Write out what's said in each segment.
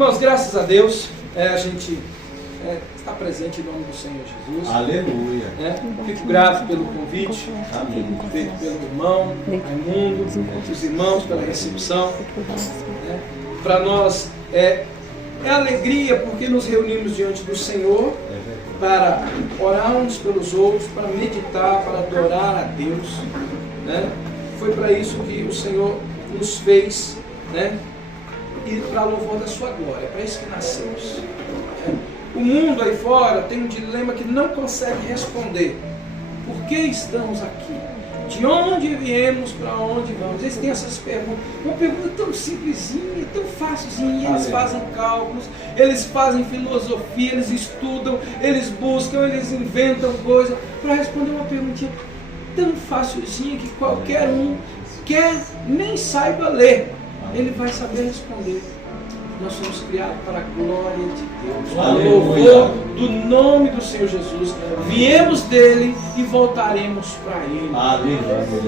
Irmãos, graças a Deus, a gente está presente em nome do Senhor Jesus. Aleluia. Fico grato pelo convite, feito pelo irmão Raimundo, os irmãos pela recepção. Para nós é alegria porque nos reunimos diante do Senhor para orar uns pelos outros, para meditar, para adorar a Deus. Foi para isso que o Senhor nos fez, e para louvor da sua glória, para isso que nascemos. O mundo aí fora tem um dilema que não consegue responder. Por que estamos aqui? De onde viemos, para onde vamos? Eles têm essas perguntas. Uma pergunta tão simplesinha, tão facilzinha. Eles fazem cálculos, eles fazem filosofia, eles estudam, eles buscam, eles inventam coisas para responder uma perguntinha tão facilzinha que qualquer um nem saiba ler, ele vai saber responder. Nós somos criados para a glória de Deus, para o louvor do nome do Senhor Jesus. Viemos dele e voltaremos para ele.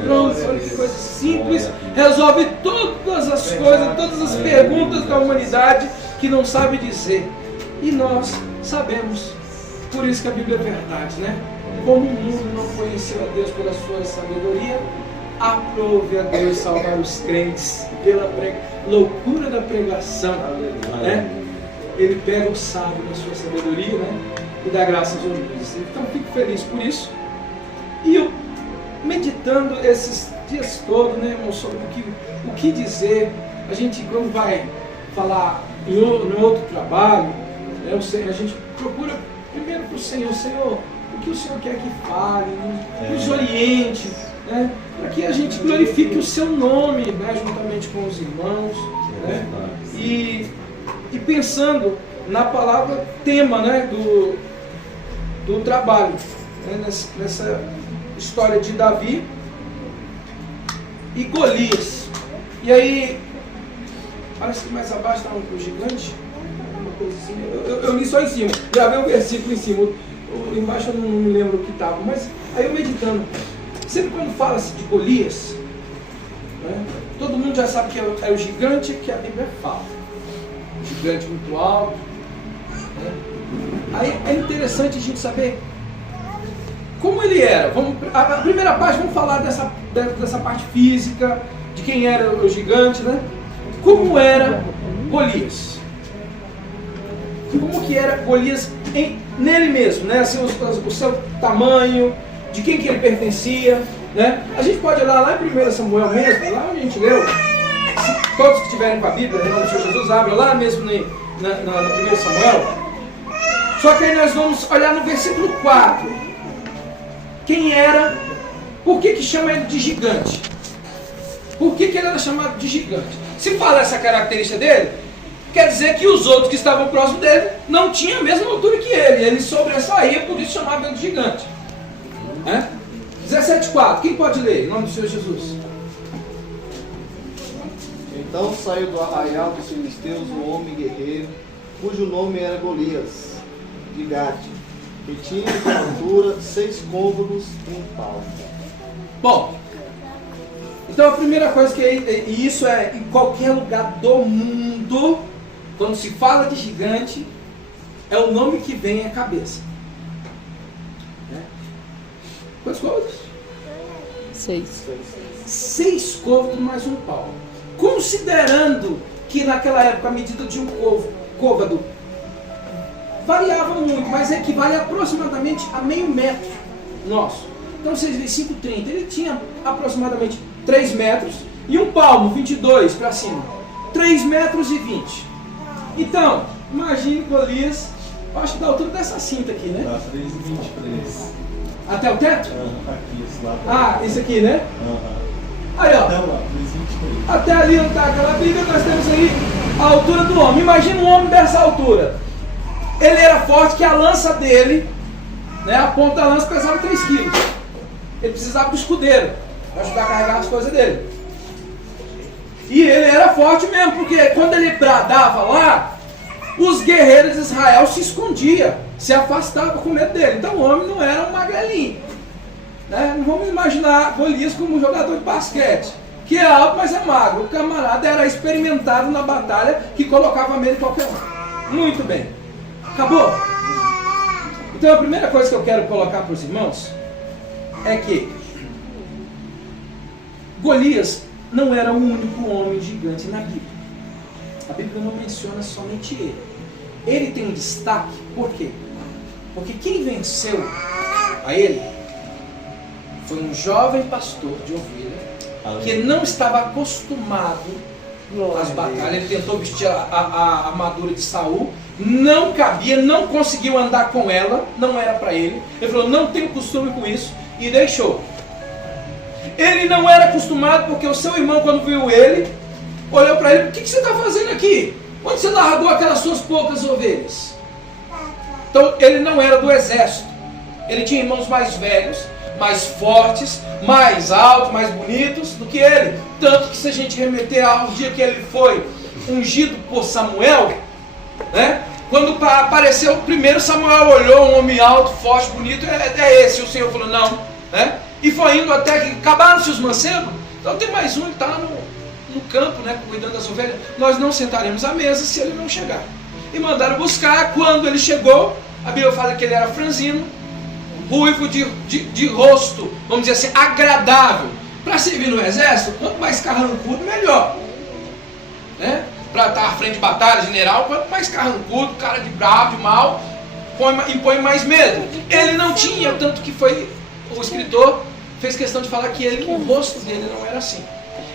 Pronto, olha que coisa simples, resolve todas as coisas, todas as perguntas da humanidade que não sabe dizer. E nós sabemos, por isso que a Bíblia é verdade, Como o mundo não conheceu a Deus pela sua sabedoria, aprove a Deus salvar os crentes pela loucura da pregação. Ele pega o sábio na sua sabedoria, e dá graças aos humildes. Então fico feliz por isso. E eu, meditando esses dias todos, irmão, sobre o que dizer, a gente quando vai falar em outro trabalho, a gente procura primeiro para o Senhor, o que o Senhor quer que fale, nos oriente, para que a gente glorifique o seu nome, juntamente com os irmãos, e pensando na palavra tema, do trabalho, nessa história de Davi e Golias. E aí, parece que mais abaixo está um gigante, uma coisa assim. Eu li só em cima, já vi o versículo em cima, embaixo eu não me lembro o que estava, mas aí eu meditando. Sempre quando fala-se de Golias, todo mundo já sabe que é o gigante que a Bíblia fala. Um gigante muito alto. Aí é interessante a gente saber como ele era. A primeira parte, vamos falar dessa parte física, de quem era o gigante, Como era Golias? Como que era Golias nele mesmo, assim, o seu tamanho, de quem que ele pertencia, A gente pode olhar lá em 1 Samuel mesmo, lá onde a gente leu. Todos que estiverem com a Bíblia, o Senhor Jesus abre lá mesmo na 1 Samuel. Só que aí nós vamos olhar no versículo 4. Quem era, por que chama ele de gigante? Por que ele era chamado de gigante? Se fala essa característica dele, quer dizer que os outros que estavam próximos dele não tinham a mesma altura que ele. Ele sobressaía, por isso chamava ele de gigante. 17,4. Quem pode ler? Em nome do Senhor Jesus. Então saiu do arraial dos filisteus um homem guerreiro, cujo nome era Golias, de Gate, que tinha de altura 6 côvados e 1 palmo. Bom, então a primeira coisa e isso é em qualquer lugar do mundo, quando se fala de gigante, é o nome que vem à cabeça. Quantos côvados? 6. 6 côvados mais 1 palmo. Considerando que naquela época a medida de um côvado variava muito, mas equivale aproximadamente a meio metro nosso. Então vocês veem 5,30, ele tinha aproximadamente 3 metros e 1 palmo, 22 para cima. 3 metros e 20. Então, imagine Golias, acho que da altura dessa cinta aqui, Dá 3,23. Até o teto? Aqui, esse lado. Esse aqui, Aí, ó. Até lá, 3,23. Até ali onde está aquela briga, nós temos aí a altura do homem. Imagina um homem dessa altura. Ele era forte que a lança dele, a ponta da lança pesava 3 quilos. Ele precisava do escudeiro para ajudar a carregar as coisas dele. E ele era forte mesmo, porque quando ele bradava lá, os guerreiros de Israel se escondiam, se afastavam com medo dele. Então o homem não era um magrelinho. Não vamos imaginar Golias como um jogador de basquete, que é alto, mas é magro. O camarada era experimentado na batalha que colocava medo em qualquer um. Muito bem. Acabou? Então a primeira coisa que eu quero colocar para os irmãos é que Golias não era o único homem gigante na Bíblia. A Bíblia não menciona somente ele. Ele tem um destaque, por quê? Porque quem venceu a ele foi um jovem pastor de ovelha que não estava acostumado às batalhas. Ele tentou vestir a armadura de Saul, não cabia, não conseguiu andar com ela, não era para ele. Ele falou, não tenho costume com isso, e deixou. Ele não era acostumado porque o seu irmão, quando viu ele, olhou para ele, o que você está fazendo aqui? Onde você largou aquelas suas poucas ovelhas? Então ele não era do exército. Ele tinha irmãos mais velhos, mais fortes, mais altos, mais bonitos do que ele. Tanto que se a gente remeter ao dia que ele foi ungido por Samuel, né? Quando apareceu primeiro, Samuel olhou um homem alto, forte, bonito, é esse. O Senhor falou, não, né? E foi indo até que acabaram-se os mancebos. Então tem mais um que está no campo, né, cuidando das ovelhas. Nós não sentaremos à mesa se ele não chegar. E mandaram buscar. Quando ele chegou, a Bíblia fala que ele era franzino, ruivo de rosto, vamos dizer assim, agradável. Para servir no exército, quanto mais carrancudo, melhor, né? Para estar à frente de batalha, general, quanto mais carrancudo, cara de bravo, de mal, impõe mais medo. Ele não tinha, tanto que foi, o escritor fez questão de falar que o rosto dele não era assim.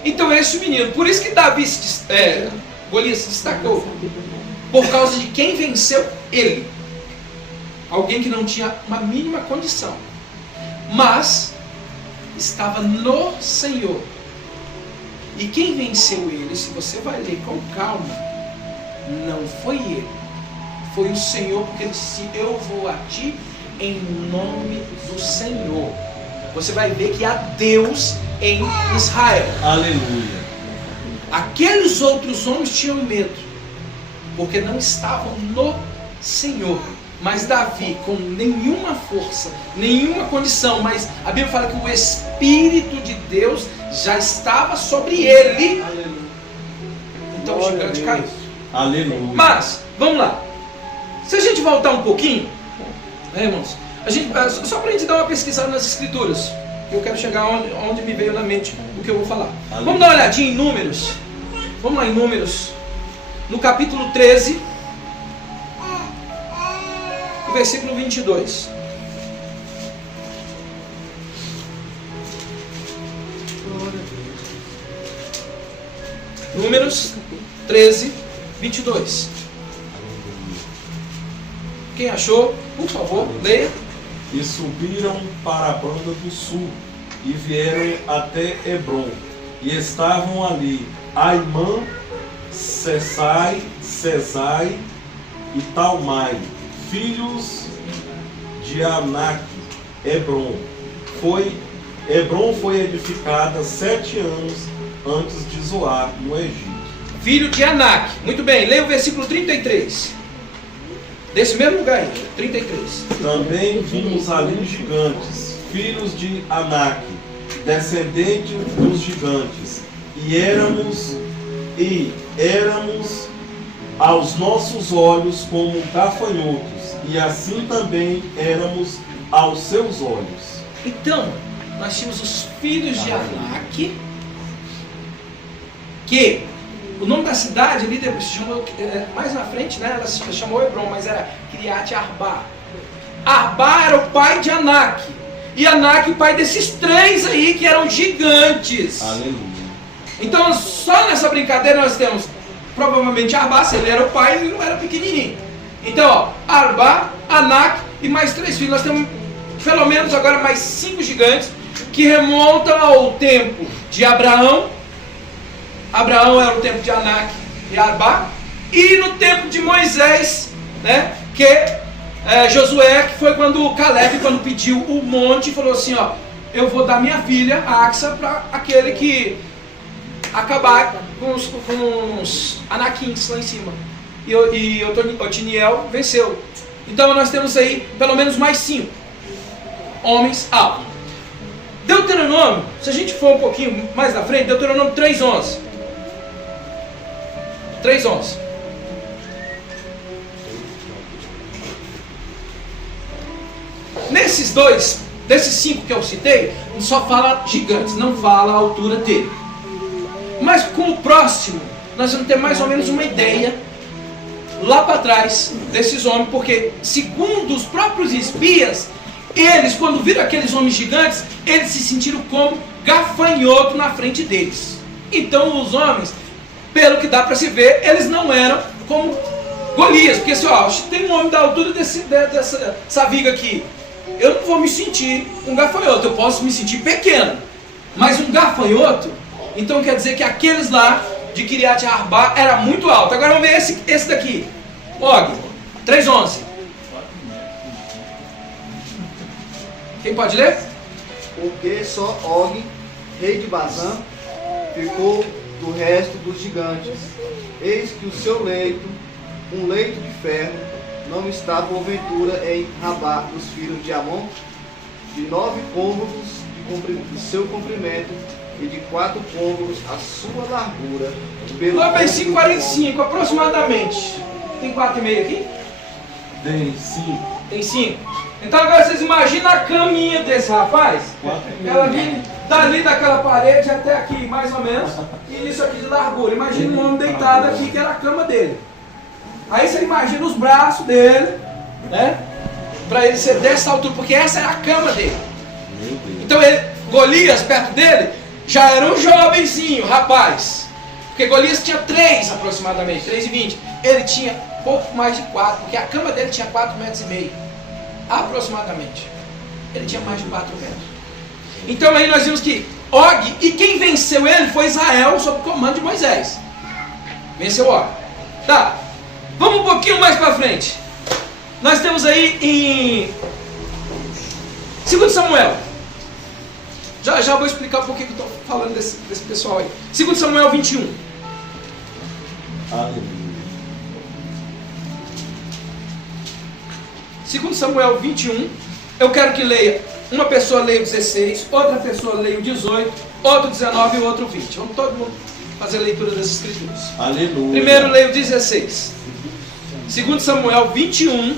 Então esse menino, por isso que Golias se destacou, por causa de quem venceu ele. Alguém que não tinha uma mínima condição, mas estava no Senhor. E quem venceu ele, se você vai ler com calma, não foi ele, foi o Senhor, porque ele disse, eu vou a ti em nome do Senhor. Você vai ver que há Deus em Israel. Aleluia. Aqueles outros homens tinham medo, porque não estavam no Senhor. Mas Davi, com nenhuma força, nenhuma condição, mas a Bíblia fala que o Espírito de Deus já estava sobre ele. Aleluia. Então o gigante caiu. Aleluia. Mas, vamos lá. Se a gente voltar um pouquinho, né, irmãos? Só para a gente dar uma pesquisada nas escrituras, eu quero chegar onde me veio na mente o que eu vou falar. Aleluia. Vamos dar uma olhadinha em Números. Vamos lá em Números, no capítulo 13, o versículo 22. Números 13, 22. Quem achou, por favor, leia. E subiram para a banda do sul, e vieram até Hebrom, e estavam ali Aimã, Sesai e Talmai, filhos de Anak. Hebrom foi edificada 7 anos antes de Zoar, no Egito. Filho de Anak. Muito bem, leia o versículo 33. Desse mesmo lugar aí, 33. Também vimos ali gigantes, filhos de Anak, descendente dos gigantes, e éramos aos nossos olhos como gafanhotos, e assim também éramos aos seus olhos. Então, nós tínhamos os filhos de Anak, que o nome da cidade ali se chamou, mais na frente, né, ela se chamou Hebrom, mas era Kiriat Arba. Arba era o pai de Anak, e Anak o pai desses 3 aí que eram gigantes. Aleluia. Então só nessa brincadeira nós temos provavelmente Arba, se ele era o pai, ele não era pequenininho. Então ó, Arba, Anak e mais 3 filhos. Nós temos pelo menos agora mais 5 gigantes que remontam ao tempo de Abraão. Abraão era o tempo de Anak e Arba, e no tempo de Moisés, né, que Josué, que foi quando Caleb, quando pediu o monte, falou assim, ó, eu vou dar minha filha, Axa, para aquele que acabar com os Anakins lá em cima. E Otiniel venceu. Então nós temos aí pelo menos mais 5 homens altos. Deuteronômio, se a gente for um pouquinho mais na frente, Deuteronômio 3:11. 3:11. Desses 5 que eu citei, só fala gigantes, não fala a altura dele. Mas com o próximo, nós vamos ter mais ou menos uma ideia lá para trás desses homens, porque segundo os próprios espias, eles, quando viram aqueles homens gigantes, eles se sentiram como gafanhoto na frente deles. Então os homens, pelo que dá para se ver, eles não eram como Golias, porque assim, ó, tem um homem da altura dessa viga aqui, eu não vou me sentir um gafanhoto, eu posso me sentir pequeno, mas um gafanhoto, então quer dizer que aqueles lá de Kiriat Arba era muito alto. Agora vamos ver esse daqui, Og, 3:11. Quem pode ler? Porque só Og, rei de Bazã, ficou do resto dos gigantes. Eis que o seu leito, um leito de ferro, não está porventura em Rabá dos filhos de Amon, de 9 côvados de seu comprimento e de 4 côvados a sua largura. Lá vem 5,45 aproximadamente. Tem 4,5 aqui? Tem 5. Tem 5. Então agora vocês imaginam a caminha desse rapaz. Ela vem dali daquela parede até aqui, mais ou menos. E isso aqui de largura. Imagina um homem deitado aqui, que era a cama dele. Aí você imagina os braços dele, né? Para ele ser dessa altura, porque essa é a cama dele. Então Golias, perto dele, já era um jovenzinho, rapaz. Porque Golias tinha 3 aproximadamente, 3,20. Ele tinha pouco mais de 4, porque a cama dele tinha 4,5 metros. Aproximadamente. Ele tinha mais de 4 metros. Então aí nós vimos que Og, e quem venceu ele foi Israel, sob o comando de Moisés. Venceu Og. Tá. Vamos um pouquinho mais para frente. Nós temos aí em 2 Samuel. Já vou explicar por que eu estou falando desse pessoal aí. 2 Samuel 21. Aleluia. 2 Samuel 21. Eu quero que leia. Uma pessoa leia o 16, outra pessoa leia o 18, outro 19 e o outro 20. Vamos todo mundo fazer a leitura das escrituras. Aleluia. Primeiro leia o 16. 2 Samuel 21,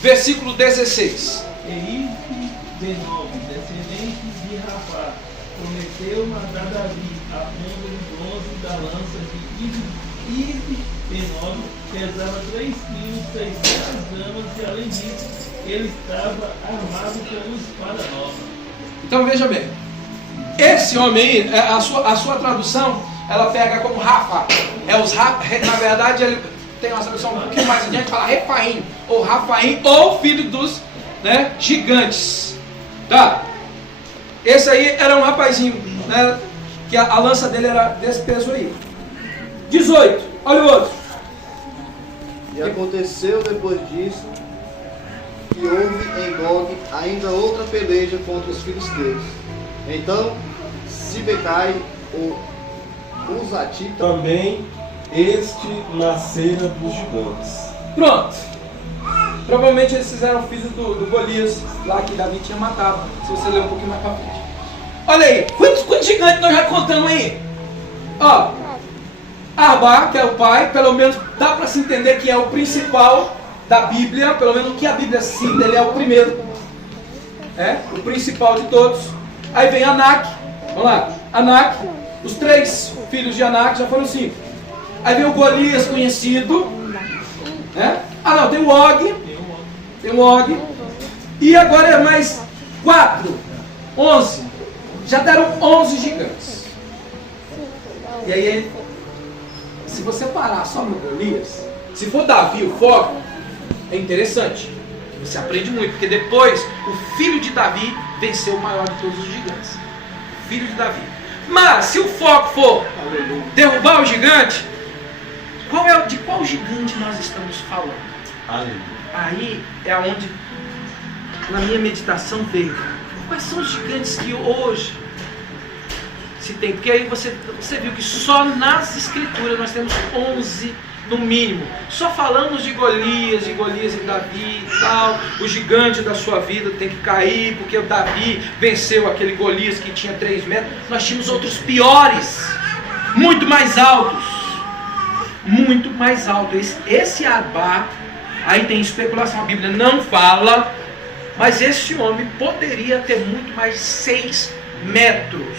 versículo 16. Elife, Benob, descendente de Rapá, prometeu mandar Davi a ponta de bronze da lança de Ife Benob, pesava 3 quilos, 600 gramas, e além disso, ele estava armado com uma espada nova. Então veja bem, esse homem aí, a sua tradução, ela pega como Rafa. Na verdade, ele tem uma tradução um pouquinho mais adiante, fala Refaim, ou Rafaim, ou filho dos, né, gigantes. Tá? Esse aí era um rapazinho, né, que a lança dele era desse peso aí. 18, olha o outro. E aconteceu depois disso que houve em Gog ainda outra peleja contra os filisteus. Então Sibecai, o Uzatita, Também este nascera dos gigantes. Pronto. Provavelmente eles fizeram filhos do Golias, lá que Davi tinha matado. Se você ler um pouquinho mais pra frente. Olha aí, quantos gigantes nós já contamos aí? Ó, Arba, que é o pai, pelo menos dá para se entender que é o principal da Bíblia, pelo menos o que a Bíblia cita, ele é o primeiro. O principal de todos. Aí vem Anak, vamos lá, Anak, os 3 filhos de Anak já foram 5. Aí vem o Golias conhecido, né? Ah não, tem o Og, e agora é mais 4, 11, já deram 11 gigantes. E aí, se você parar só no Golias, se for Davi o foco, é interessante, você aprende muito, porque depois o filho de Davi venceu o maior de todos os gigantes, o filho de Davi. Mas se o foco for derrubar o gigante, de qual gigante nós estamos falando? Aleluia. Aí é onde na minha meditação veio, quais são os gigantes que hoje, se se tem, porque aí você viu que só nas escrituras nós temos 11 no mínimo, só falamos de Golias e Davi e tal. O gigante da sua vida tem que cair, porque o Davi venceu aquele Golias que tinha 3 metros. Nós tínhamos outros piores, muito mais altos, muito mais altos. Esse Arbá, aí tem especulação, a Bíblia não fala, mas esse homem poderia ter muito mais de 6 metros,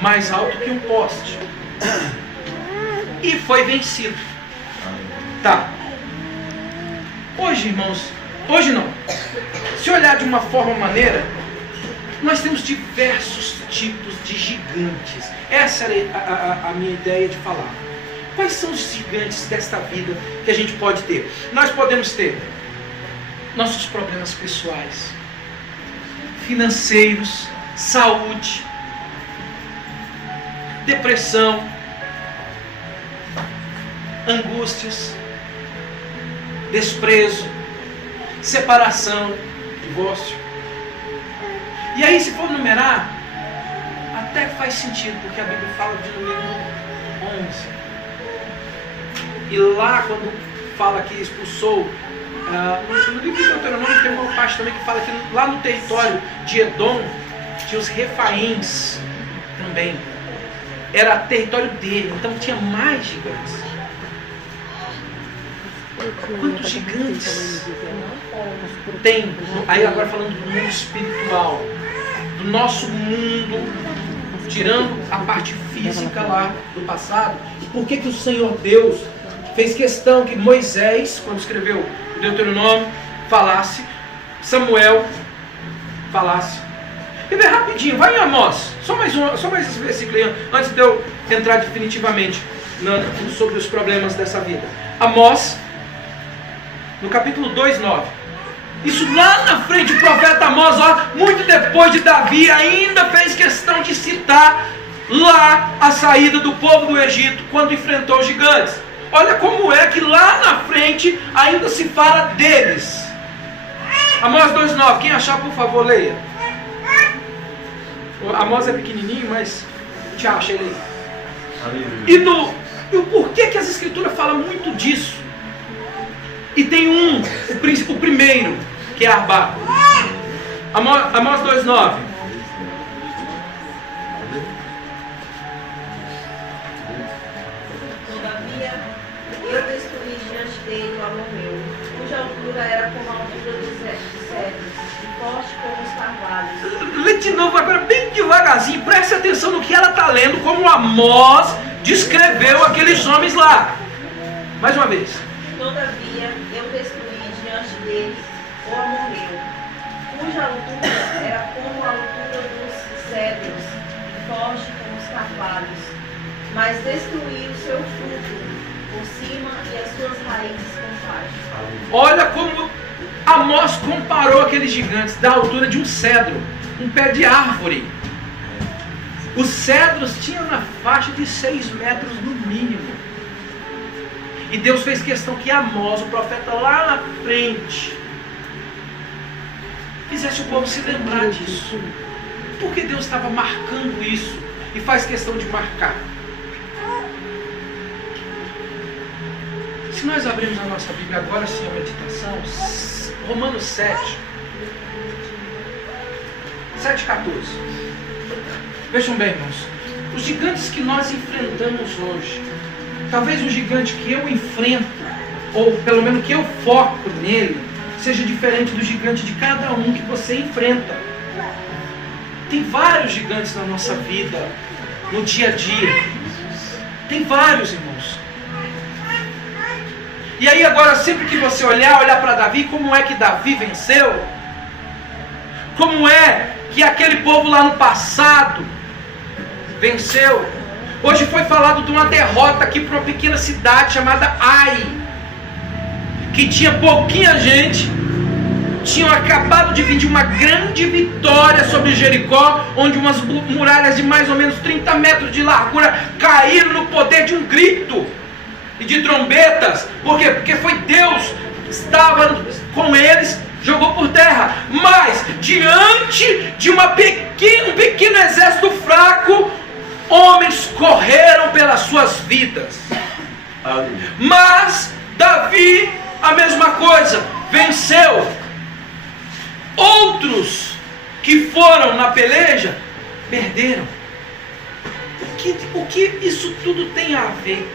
mais alto que um poste, e foi vencido. Tá. Hoje, irmãos, hoje não. Se olhar de uma forma maneira, nós temos diversos tipos de gigantes. Essa era a minha ideia de falar. Quais são os gigantes desta vida que a gente pode ter? Nós podemos ter nossos problemas pessoais, financeiros, saúde, depressão, angústias, desprezo, separação, divórcio. E aí, se for numerar, até faz sentido, porque a Bíblia fala de número 11. E lá, quando fala que expulsou, no livro de Deuteronômio tem uma parte também que fala que lá no território de Edom tinha os Refaíns também. Era território dele, então tinha mais gigantes. Quantos gigantes tem? Aí agora falando do mundo espiritual, do nosso mundo, tirando a parte física lá do passado. Por que o Senhor Deus fez questão que Moisés, quando escreveu o Deuteronômio, falasse, Samuel falasse? E bem rapidinho, vai em Amós, só mais esse versículo antes de eu entrar definitivamente sobre os problemas dessa vida. Amós, no capítulo 2:9. Isso lá na frente, o profeta Amós, muito depois de Davi, ainda fez questão de citar lá a saída do povo do Egito, quando enfrentou os gigantes. Olha como é que lá na frente ainda se fala deles. Amós 2:9, quem achar, por favor, leia. Amós é pequenininho, mas te acha ele aí. E o porquê que as escrituras falam muito disso? E tem o primeiro, que é Arbá. Amós 2:9. Todavia, eu destruí diante dele o amorreu, cuja altura era como a altura dos cedros, e forte como os carvalhos. Lê de novo agora bem devagarzinho, preste atenção no que ela está lendo, como Amós descreveu aqueles homens lá. Mais uma vez. Todavia, eu destruí diante dele o amorreu, cuja altura era como a altura dos cedros, e forte como os carvalhos, mas destruí o seu fruto por cima e as suas raízes por baixo. Olha como Amós comparou aqueles gigantes da altura de um cedro, um pé de árvore. Os cedros tinham na faixa de 6 metros no mínimo. E Deus fez questão que Amós, o profeta lá na frente, fizesse o povo se lembrar disso. Porque Deus estava marcando isso e faz questão de marcar. Se nós abrirmos a nossa Bíblia agora sim, a meditação, Romanos 7:14. Vejam bem, irmãos, os gigantes que nós enfrentamos hoje, talvez o gigante que eu enfrento, ou pelo menos que eu foco nele, seja diferente do gigante de cada um que você enfrenta. Tem vários gigantes na nossa vida, no dia a dia. Tem vários, irmãos. E aí agora, sempre que você olhar para Davi, como é que Davi venceu? Como é que aquele povo lá no passado venceu? Hoje foi falado de uma derrota aqui para uma pequena cidade chamada Ai, que tinha pouquinha gente, tinham acabado de vir de uma grande vitória sobre Jericó, onde umas muralhas de mais ou menos 30 metros de largura caíram no poder de um grito e de trombetas. Por quê? Porque foi Deus que estava com eles, jogou por terra. Mas diante de um pequeno exército fraco, homens correram pelas suas vidas. Mas Davi, a mesma coisa, venceu. Outros que foram na peleja perderam. O que isso tudo tem a ver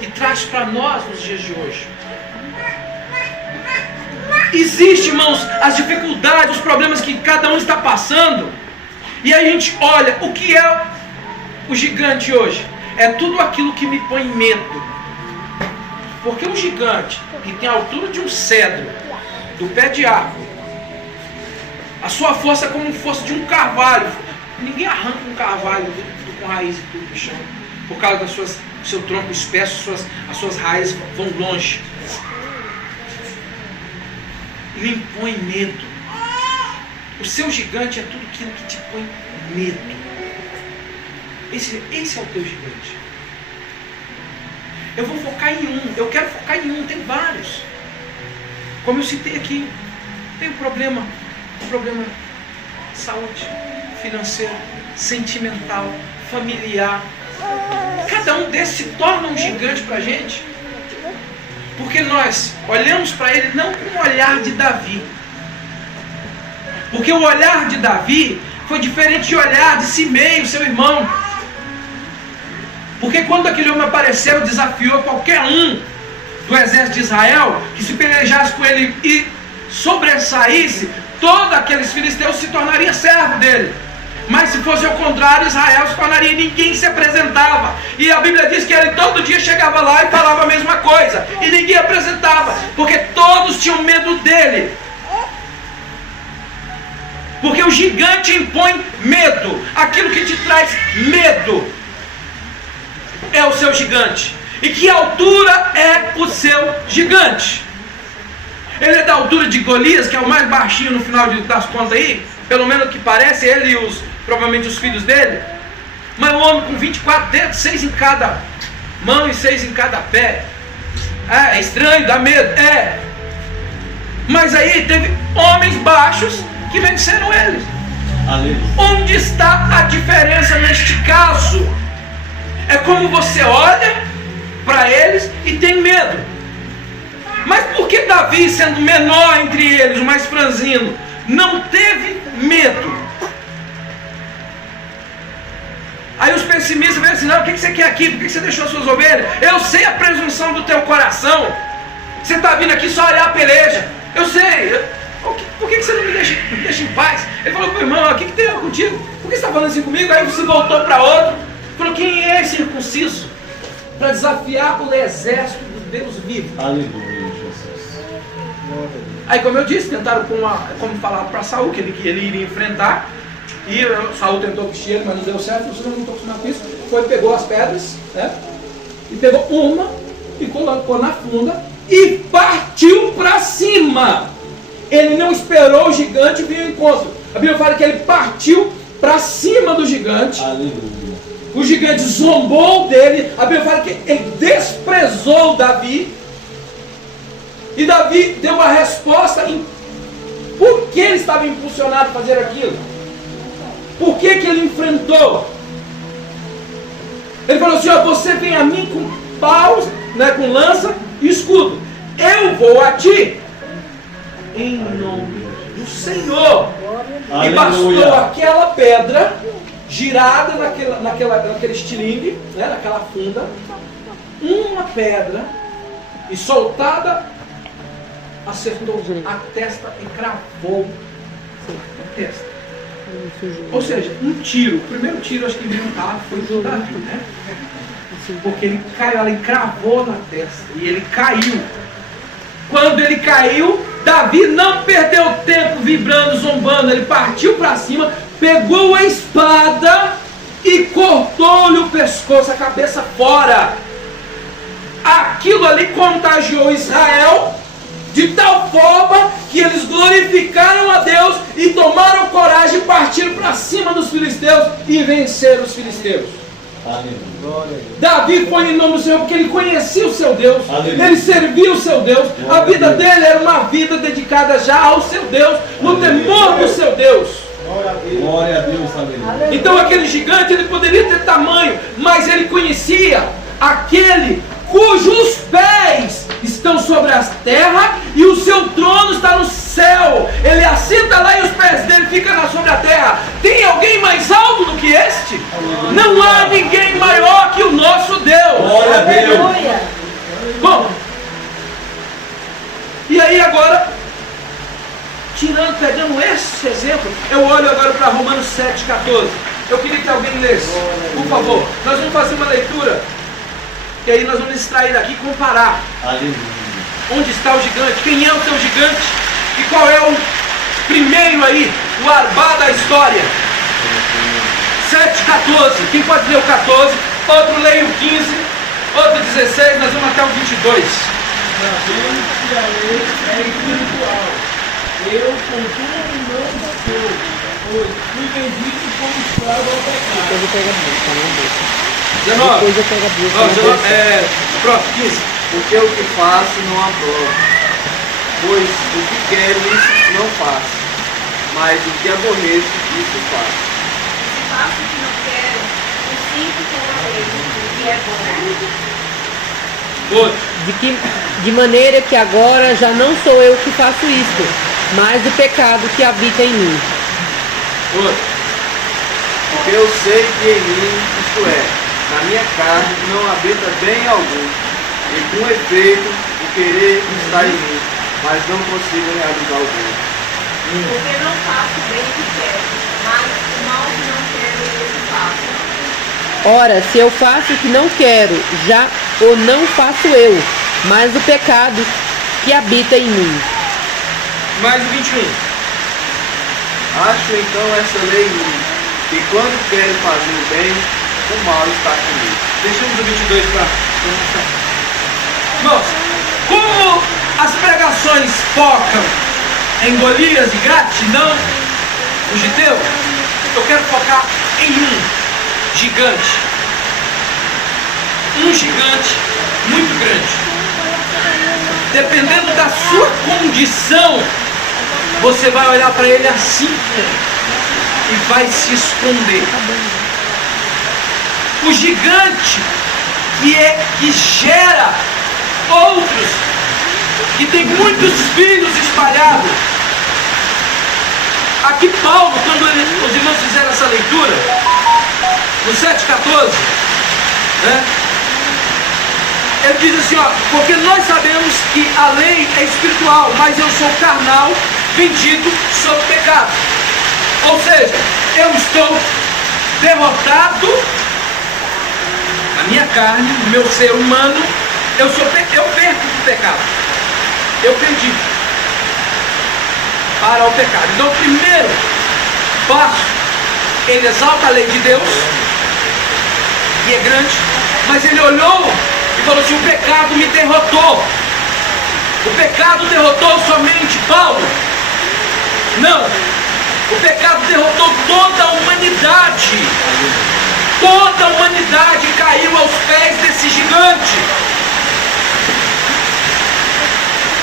e traz para nós nos dias de hoje? Existem, irmãos, as dificuldades, os problemas que cada um está passando, e aí a gente olha, o que é o gigante hoje? É tudo aquilo que me põe medo. Porque um gigante que tem a altura de um cedro, do pé de árvore, a sua força é como força de um carvalho. Ninguém arranca um carvalho com raiz e tudo no chão, por causa do seu tronco espesso, as suas raízes vão longe. Ele impõe medo. O seu gigante é tudo aquilo que te põe medo. Esse é o teu gigante. Eu vou focar em um, eu quero focar em um, tem vários. Como eu citei aqui, tem um problema de saúde, financeiro, sentimental, familiar. Cada um desses se torna um gigante para a gente, porque nós olhamos para ele não com o olhar de Davi. Porque o olhar de Davi foi diferente de olhar de Simei, o seu irmão. Porque quando aquele homem apareceu, desafiou qualquer um do exército de Israel, que se pelejasse com ele e sobressaísse, todos aqueles filisteus se tornariam servo dele. Mas se fosse ao contrário, Israel se tornaria, ninguém se apresentava. E a Bíblia diz que ele todo dia chegava lá e falava a mesma coisa, e ninguém apresentava, porque todos tinham medo dele. Porque o gigante impõe medo. Aquilo que te traz medo é o seu gigante. E que altura é o seu gigante? Ele é da altura de Golias, que é o mais baixinho no final das contas aí, pelo menos que parece, ele e provavelmente os filhos dele. Mas um homem com 24 dedos, 6 em cada mão e 6 em cada pé. É estranho, dá medo, é. Mas aí teve homens baixos que venceram eles. Aleluia. Onde está a diferença neste caso? É como você olha para eles e tem medo. Mas por que Davi, sendo menor entre eles, o mais franzino, não teve medo? Aí os pessimistas vêm assim, não, o que você quer aqui? Por que você deixou suas ovelhas? Eu sei a presunção do teu coração. Você está vindo aqui só olhar a peleja. Eu sei. Por que você não me deixa em paz? Ele falou para o irmão, o que tem contigo? Por que você está falando assim comigo? Aí você voltou para outro. Falou, quem é circunciso para desafiar o exército do Deus vivo? Aleluia, Jesus. Aí, como eu disse, tentaram como falaram para Saul, que ele iria enfrentar. E Saul tentou vestir ele, mas não deu certo. Você não estou acostumado com isso. Foi, pegou as pedras, né? E pegou uma e colocou na funda e partiu para cima. Ele não esperou o gigante vir ao encontro. A Bíblia fala que ele partiu para cima do gigante. Aleluia. O gigante zombou dele. A Bíblia fala que ele desprezou Davi. E Davi deu uma resposta em por que ele estava impulsionado a fazer aquilo. Por que ele enfrentou? Ele falou assim, ó, você vem a mim com paus, né, com lança e escudo. Eu vou a ti em nome do Senhor. Aleluia. E bastou aquela pedra girada naquele estilingue, né, naquela funda, uma pedra, e soltada, acertou a testa e cravou a testa. Ou seja, um tiro, o primeiro tiro acho que inventado foi do Davi, né? Porque ele caiu, ela encravou na testa e ele caiu. Quando ele caiu, Davi não perdeu tempo vibrando, zombando, ele partiu para cima, pegou a espada e cortou-lhe o pescoço, a cabeça fora. Aquilo ali contagiou Israel de tal forma que eles glorificaram a Deus e tomaram coragem e partiram para cima dos filisteus e venceram os filisteus. Davi foi em nome do Senhor porque ele conhecia o seu Deus. Aleluia. Ele servia o seu Deus. A vida dele era uma vida dedicada já ao seu Deus, no temor do seu Deus. Glória a Deus, aleluia. Então aquele gigante, ele poderia ter tamanho, mas ele conhecia aquele cujos pés estão sobre a terra e o seu trono está no céu. Ele assenta lá e os pés dele ficam sobre a terra. Tem alguém mais alto do que este? Não há ninguém maior que o nosso Deus. Glória a Deus. Bom, e aí agora, pegando esse exemplo, eu olho agora para Romanos 7,14. Eu queria que alguém lesse, por favor. Nós vamos fazer uma leitura, e aí nós vamos extrair daqui e comparar. Aleluia. Onde está o gigante? Quem é o seu gigante? E qual é o primeiro aí, o Arbá da história? 7,14. Quem pode ler o 14? Outro leia o 15. Outro 16. Nós vamos até o 22. Sabemos que a lei é espiritual. Eu, contudo, não sou, pois fui vendido como escravo ao pecado. Depois eu pego a bolsa, né, bolsa? 19. Depois eu pego a bolsa. Pronto, 15. Porque o que faço não aprovo, pois o que quero isso não faço, mas o que aborreço isso faço. Se faço o que não quero, o sinto com a lei, o que é bom. Outro. De maneira que agora já não sou eu que faço isto, mas o pecado que habita em mim. Outro. Porque eu sei que em mim, isto é, na minha carne, não habita bem algum, e com efeito o querer está em mim, mas não consigo realizar o bem. Porque não faço o bem que quero, mas o mal que não quero eu que faço. Ora, se eu faço o que não quero, já o não faço eu, mas o pecado que habita em mim. Mais o 21. Acho então essa lei em mim, que quando quero fazer o bem, o mal está comigo. Deixamos o 22 para começar. Irmãos, como as pregações focam em Golias e Gate, não o Giteu, eu quero focar em um gigante. Um gigante muito grande. Dependendo da sua condição, você vai olhar para ele assim e vai se esconder. O gigante que gera outros, que tem muitos filhos espalhados. Aqui Paulo, quando os irmãos fizeram essa leitura, no 7,14, né? Ele diz assim, ó, porque nós sabemos que a lei é espiritual, mas eu sou carnal, vendido sob pecado. Ou seja, eu estou derrotado, a minha carne, o meu ser humano, eu perco o pecado. Eu perdi para o pecado. Então, o primeiro passo, ele exalta a lei de Deus, que é grande, mas ele olhou e falou assim: o pecado me derrotou. O pecado derrotou somente Paulo? Não. O pecado derrotou toda a humanidade. Toda a humanidade caiu aos pés desse gigante.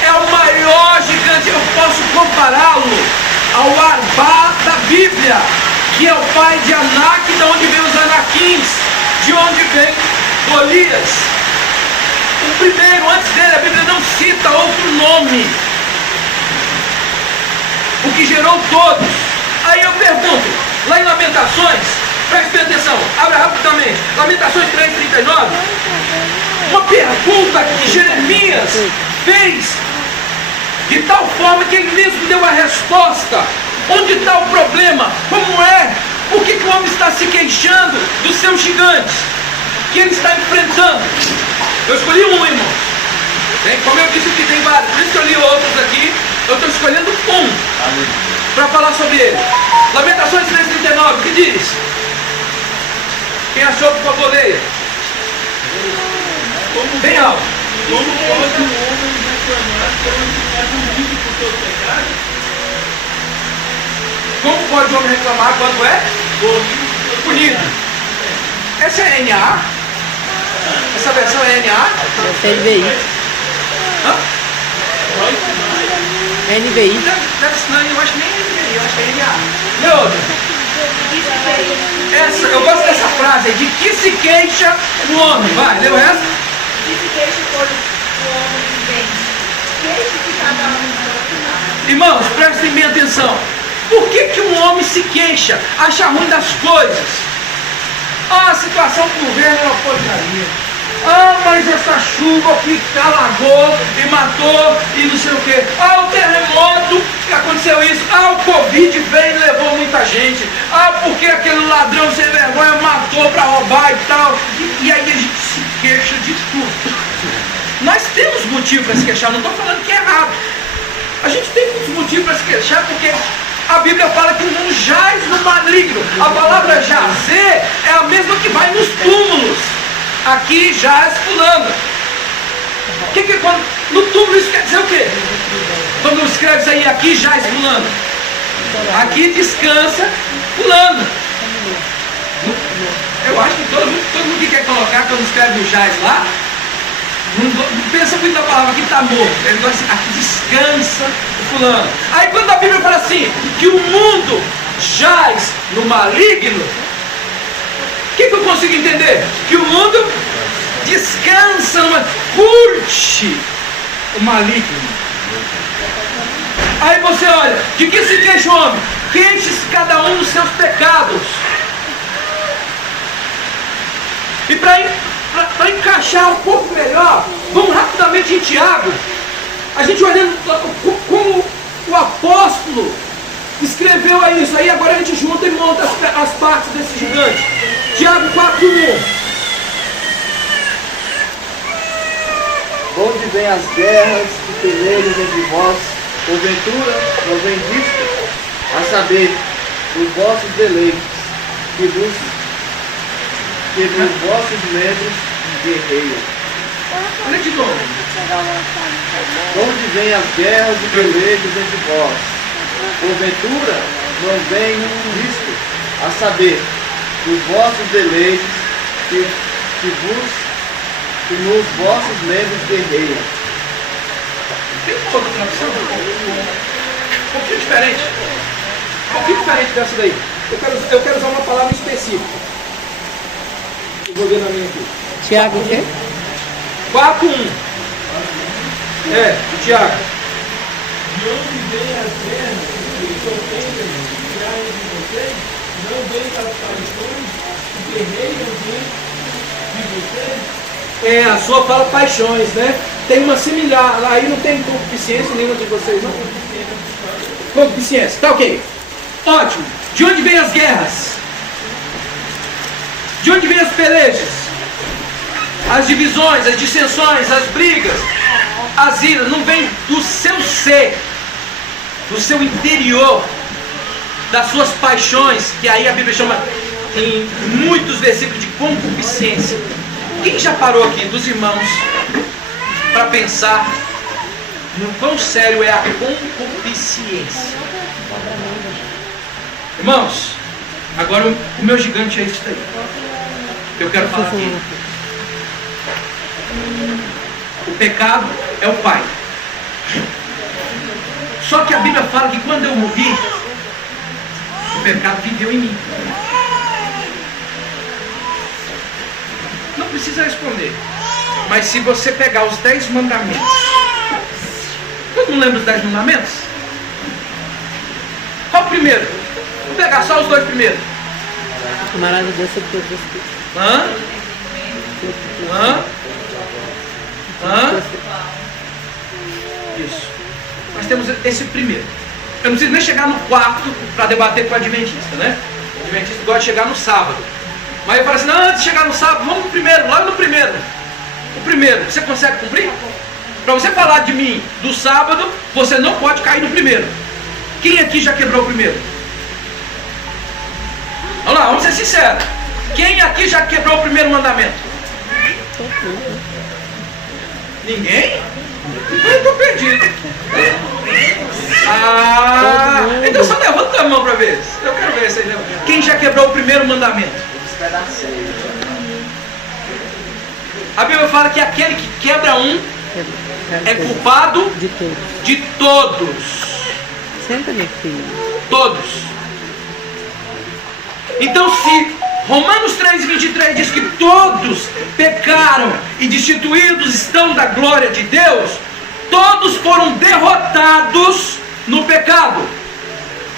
É o maior gigante. Eu posso compará-lo ao Arbá da Bíblia, que é o pai de Anak, de onde vem os Anaquins, de onde vem Golias. O primeiro, antes dele, a Bíblia não cita outro nome. O que gerou todos. Aí eu pergunto, lá em Lamentações, preste atenção, abra rapidamente, Lamentações 3,39, uma pergunta que Jeremias fez de tal forma que ele mesmo deu a resposta. Onde está o problema? Como é? Por que o homem está se queixando dos seus gigantes que ele está enfrentando? Eu escolhi um, irmão. Como eu disse que tem vários, por isso que eu li outros aqui, eu estou escolhendo um para falar sobre ele. Lamentações 3,39, o que diz? Quem achou, por favor, leia. Bem alto. Como pode um homem reclamar que é punido por seu pecado? Como pode o homem reclamar quando é punido? Essa é NA? Essa versão é NA? Essa é NVI. Hã? NVI. Não, eu acho que nem NVI, eu acho que é NA. Lê outra. Eu gosto dessa frase, de que se queixa o homem. Vai, leu essa? Que se queixa o homem vivente. Queixe-se cada um. Irmãos, prestem bem atenção. Por que um homem se queixa, acha ruim das coisas? Ah, a situação do governo é uma porcaria. Ah, mas essa chuva que alagou e matou e não sei o que. Ah, o terremoto que aconteceu isso. Ah, o Covid veio e levou muita gente. Ah, porque aquele ladrão sem vergonha matou para roubar e tal. E aí a gente se queixa de tudo. Nós temos motivo para se queixar, não estou falando que é errado. A gente tem muitos motivos para se queixar porque a Bíblia fala que não jaz no maligno. A palavra jazer é a mesma que vai nos túmulos. Aqui jaz fulano. No túmulo isso quer dizer o quê? Quando escreve isso aí, aqui jaz fulano. Aqui descansa fulano. Eu acho que todo mundo que quer colocar quando escreve o jaz lá, não pensa muito na palavra, aqui está morto. Ele gosta assim, aqui descansa o fulano. Aí quando a Bíblia fala assim, que o mundo jaz no maligno, o que eu consigo entender? Que o mundo descansa, curte o maligno. Aí você olha, de que se queixa o homem? Queixe-se cada um dos seus pecados. E para encaixar um pouco melhor, vamos rapidamente em Tiago. A gente olhando como o apóstolo escreveu a isso. Aí agora a gente junta e monta as partes desse gigante. Tiago 4:1. Onde vêm as guerras e pelejas entre vós, porventura não vem disto, a saber, os vossos deleites, que dos vossos membros guerreiam. Olha de novo. Onde vêm as guerras e pelejas entre vós, porventura não vem disto, a saber, os vossos deleites, que nos vossos membros guerreiam. Tem uma outra tradução? Um pouquinho diferente. Um pouquinho diferente dessa daí. Eu quero usar uma palavra específica. Eu vou ver na minha aqui. Tiago o quê? 4:1. O Tiago. De onde vem as guerras que ofendem os diários de vocês? Não vem das paixões que guerreiam dentro de vocês? A sua fala paixões, né? Tem uma similar, aí não tem concupiscência nenhuma de vocês, não? Concupiscência, tá ok. Ótimo. De onde vêm as guerras? De onde vêm as pelejas? As divisões, as dissensões, as brigas, as iras, não vem do seu ser, do seu interior, das suas paixões, que aí a Bíblia chama em muitos versículos de concupiscência. Quem já parou aqui dos irmãos para pensar no quão sério é a concupiscência? Irmãos, agora o meu gigante é isso daí. Eu quero falar aqui. O pecado é o pai. Só que a Bíblia fala que quando eu morri, o pecado viveu em mim. Não precisa responder. Mas se você pegar os 10 mandamentos, todo mundo lembra os 10 mandamentos? Qual o primeiro? Vou pegar só os 2 primeiros. Amarás a Deus sobre todas as coisas. Isso. Nós temos esse primeiro. Eu não preciso nem chegar no quarto para debater com o adventista, né? O adventista gosta de chegar no sábado. Mas eu falo assim, não, antes de chegar no sábado, vamos no primeiro, logo no primeiro. O primeiro, você consegue cumprir? Para você falar de mim do sábado, você não pode cair no primeiro. Quem aqui já quebrou o primeiro? Vamos lá, vamos ser sinceros. Quem aqui já quebrou o primeiro mandamento? Ninguém? Eu estou perdido. Então só levanta a mão para ver. Eu quero ver isso aí. Quem já quebrou o primeiro mandamento? A Bíblia fala que aquele que quebra um é culpado de todos. de todos. Senta, meu filho. Todos. Então, se Romanos 3,23 diz que todos pecaram e destituídos estão da glória de Deus, todos foram derrotados no pecado.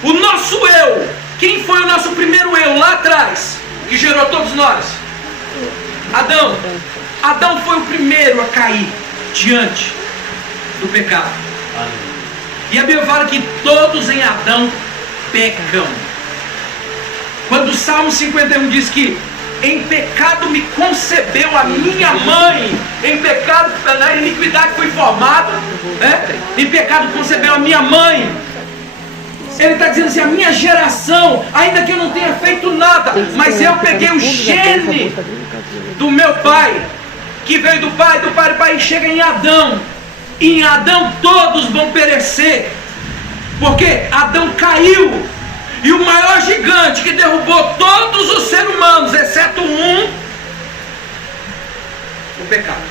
O nosso eu, quem foi o nosso primeiro eu lá atrás, que gerou todos nós? Adão. Adão foi o primeiro a cair diante do pecado. E a Bíblia fala que todos em Adão pecam. Quando o Salmo 51 diz que em pecado me concebeu a minha mãe, em pecado, na iniquidade fui formado, né? Em pecado concebeu a minha mãe. Ele está dizendo assim, a minha geração, ainda que eu não tenha feito nada, mas eu peguei o gene do meu pai, que veio do pai, e chega em Adão. E em Adão todos vão perecer, porque Adão caiu. E o maior gigante que derrubou todos os seres humanos, exceto um, o pecado.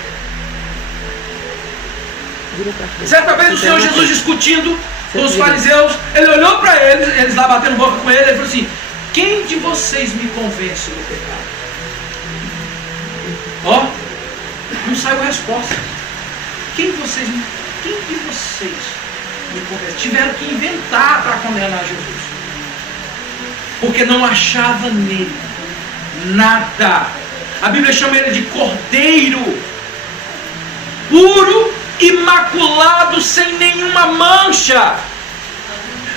Certa vez o Senhor Jesus discutindo com os fariseus, ele olhou para eles lá batendo boca com ele, e falou assim: quem de vocês me convence do pecado? Ó, não saiu a resposta. Quem de vocês me convence? Tiveram que inventar para condenar Jesus, porque não achava nele nada. A Bíblia chama ele de cordeiro, puro, imaculado, sem nenhuma mancha,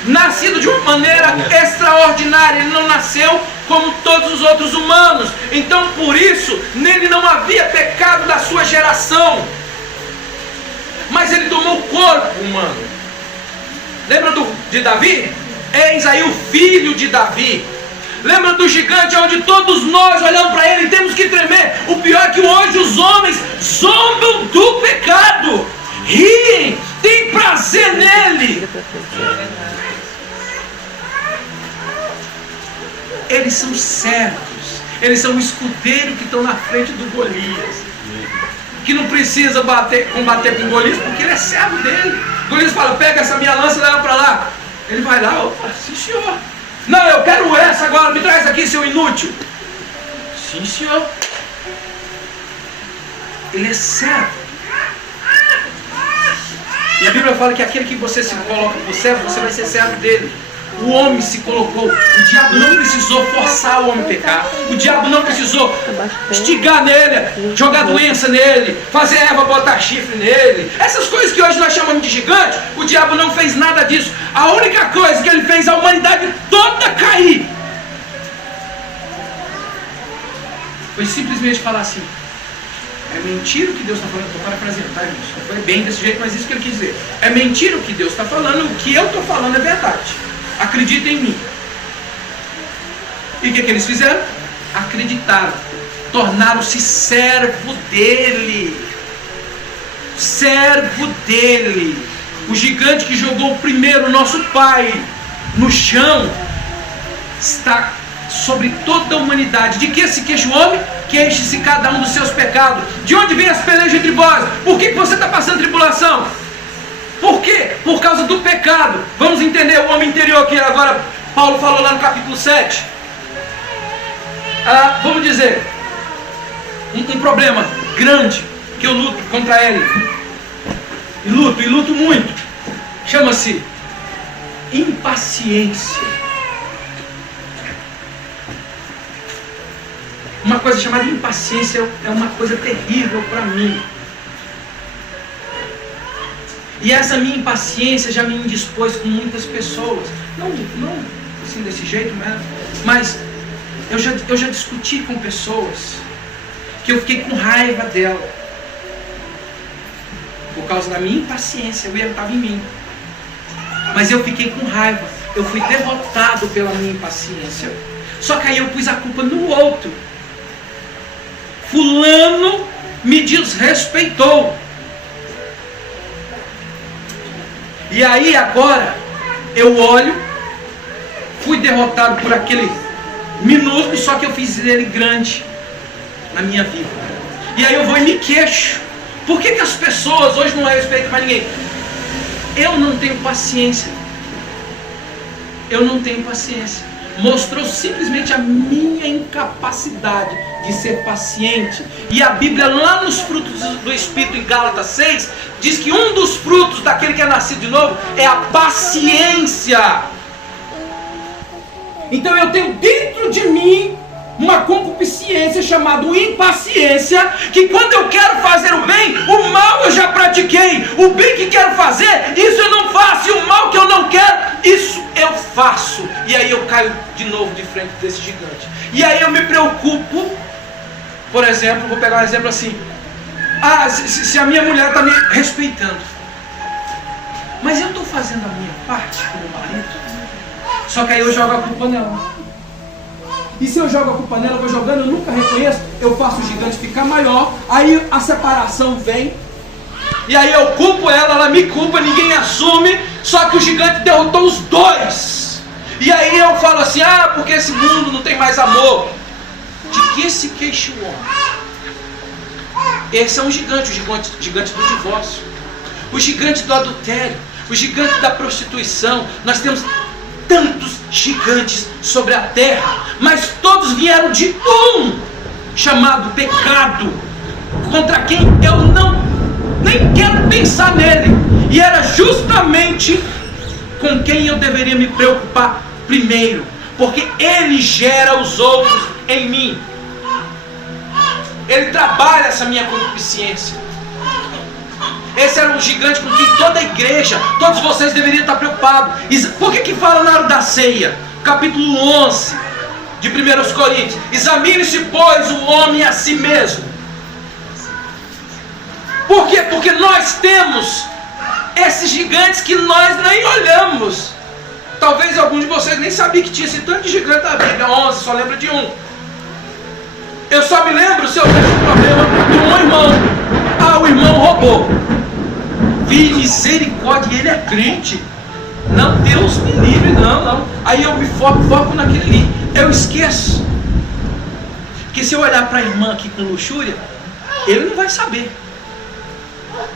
nascido de uma maneira extraordinária. Ele não nasceu como todos os outros humanos, então por isso nele não havia pecado da sua geração, mas ele tomou o corpo humano. Lembra de Davi? Eis aí o filho de Davi. Lembra do gigante onde todos nós olhamos para ele e temos que tremer? O pior é que hoje os homens zombam do pecado, riem, têm prazer nele. Eles são servos, eles são o escudeiro que estão na frente do Golias, que não precisa combater com Golias, porque ele é servo dele. Golias fala: pega essa minha lança e leva para lá. Ele vai lá: opa, sim senhor. Não, eu quero essa agora, me traz aqui, seu inútil. Sim senhor. Ele é servo. E a Bíblia fala que aquele que você se coloca por servo, você vai ser servo dele. O homem se colocou, o diabo não precisou forçar o homem a pecar, o diabo não precisou estigar nele, jogar doença nele, fazer Eva botar chifre nele. Essas coisas que hoje nós chamamos de gigante, o diabo não fez nada disso. A única coisa que ele fez a humanidade toda cair foi simplesmente falar assim: é mentira o que Deus está falando. Estou parafraseando, tá, irmãos? Não foi bem desse jeito, mas isso que ele quis dizer. É mentira o que Deus está falando, o que eu estou falando é verdade. Acredita em mim. E o que eles fizeram? Acreditaram. Tornaram-se servo dele. Servo dele. O gigante que jogou primeiro o nosso pai no chão está sobre toda a humanidade. De que se queixa o homem? Queixe-se cada um dos seus pecados. De onde vem as pelejas entre vós? Por que você está passando tribulação? Por quê? Por causa do pecado. Vamos entender o homem interior que agora Paulo falou lá no capítulo 7. Vamos dizer, um problema grande que eu luto contra ele. E luto muito. Chama-se impaciência. Uma coisa chamada impaciência é uma coisa terrível para mim. E essa minha impaciência já me indispôs com muitas pessoas. Não assim desse jeito, mas eu já discuti com pessoas que eu fiquei com raiva dela. Por causa da minha impaciência, o erro estava em mim. Mas eu fiquei com raiva. Eu fui derrotado pela minha impaciência. Só que aí eu pus a culpa no outro. Fulano me desrespeitou. E aí agora eu olho, fui derrotado por aquele minúsculo, só que eu fiz ele grande na minha vida. E aí eu vou e me queixo. Por que as pessoas hoje não respeitam mais ninguém? Eu não tenho paciência. Eu não tenho paciência. Mostrou simplesmente a minha incapacidade de ser paciente. E a Bíblia, lá nos frutos do Espírito, em Gálatas 6, diz que um dos frutos daquele que é nascido de novo é a paciência. Então eu tenho dentro de mim uma concupiscência chamada impaciência, que quando eu quero fazer o bem, o mal eu já pratiquei. O bem que quero fazer, isso eu não faço. E o mal que eu não quero, isso eu faço. E aí eu caio de novo de frente desse gigante. E aí eu me preocupo. Por exemplo, vou pegar um exemplo assim. Se a minha mulher está me respeitando, mas eu estou fazendo a minha parte como marido. Só que aí eu jogo a culpa nela. E se eu jogo a culpa nela, eu vou jogando, eu nunca reconheço, eu faço o gigante ficar maior, aí a separação vem, e aí eu culpo ela, ela me culpa, ninguém assume, só que o gigante derrotou os dois. E aí eu falo assim, porque esse mundo não tem mais amor. De que se queixa o homem? Esse é um gigante, o gigante do divórcio, o gigante do adultério, o gigante da prostituição. Nós temos tantos gigantes sobre a terra, mas todos vieram de um, chamado pecado, contra quem eu nem quero pensar nele, e era justamente com quem eu deveria me preocupar primeiro, porque ele gera os outros em mim, ele trabalha essa minha concupiscência. Esse era um gigante com quem toda a igreja, todos vocês deveriam estar preocupados. Por que fala na hora da ceia? Capítulo 11 de 1 Coríntios. Examine-se, pois, o homem a si mesmo. Por quê? Porque nós temos esses gigantes que nós nem olhamos. Talvez algum de vocês nem sabia que tinha esse tanto de gigante da Bíblia. 11, só lembra de um. Eu só me lembro, se eu vejo um problema, de um irmão. O irmão roubou. Vi misericórdia, ele é crente. Não, Deus me livre, não. Aí eu me foco naquele ali. Eu esqueço. Porque se eu olhar para a irmã aqui com luxúria, ele não vai saber.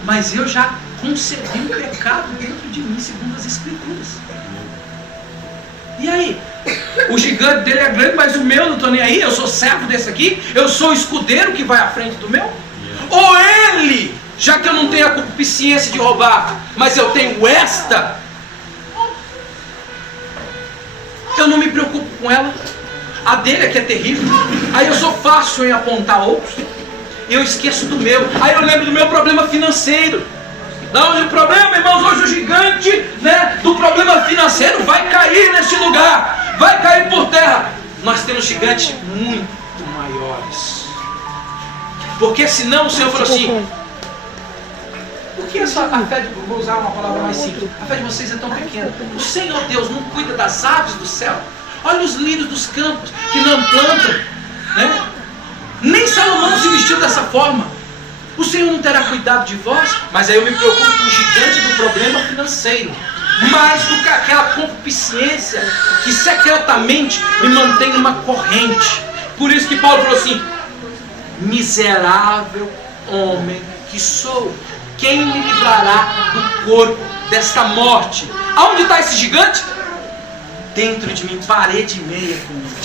Mas eu já concebi um pecado dentro de mim, segundo as Escrituras. E aí? O gigante dele é grande, mas o meu não estou nem aí. Eu sou servo desse aqui. Eu sou o escudeiro que vai à frente do meu. Ou ele, já que eu não tenho a concupiscência de roubar, mas eu tenho esta, eu não me preocupo com ela. A dele é que é terrível. Aí eu sou fácil em apontar outros. Eu esqueço do meu. Aí eu lembro do meu problema financeiro. Não, o problema, irmãos, hoje o gigante, do problema financeiro vai cair neste lugar. Vai cair por terra. Nós temos gigantes muito maiores. Porque senão o Senhor falou assim, por que a fé de, vou usar uma palavra mais simples, a fé de vocês é tão pequena? O Senhor Deus não cuida das aves do céu? Olha os lírios dos campos que não plantam, nem Salomão se vestiu dessa forma. O Senhor não terá cuidado de vós? Mas aí eu me preocupo com o gigante do problema financeiro, mais do que aquela concupiscência que secretamente me mantém numa corrente. Por isso que Paulo falou assim, miserável homem que sou, quem me livrará do corpo desta morte? Aonde está esse gigante? Dentro de mim, parede e meia comigo.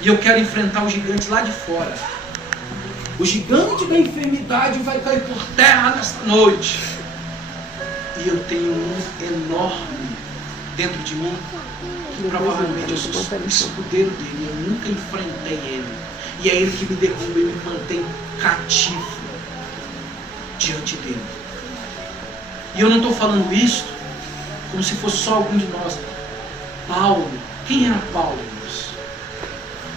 E eu quero enfrentar o gigante lá de fora. O gigante da enfermidade vai cair por terra nesta noite. E eu tenho um enorme dentro de mim, que provavelmente eu sou o escudeiro dele. Eu nunca enfrentei ele. E é ele que me derruba e me mantém cativo diante dele. E eu não estou falando isso como se fosse só algum de nós. Paulo, quem era Paulo?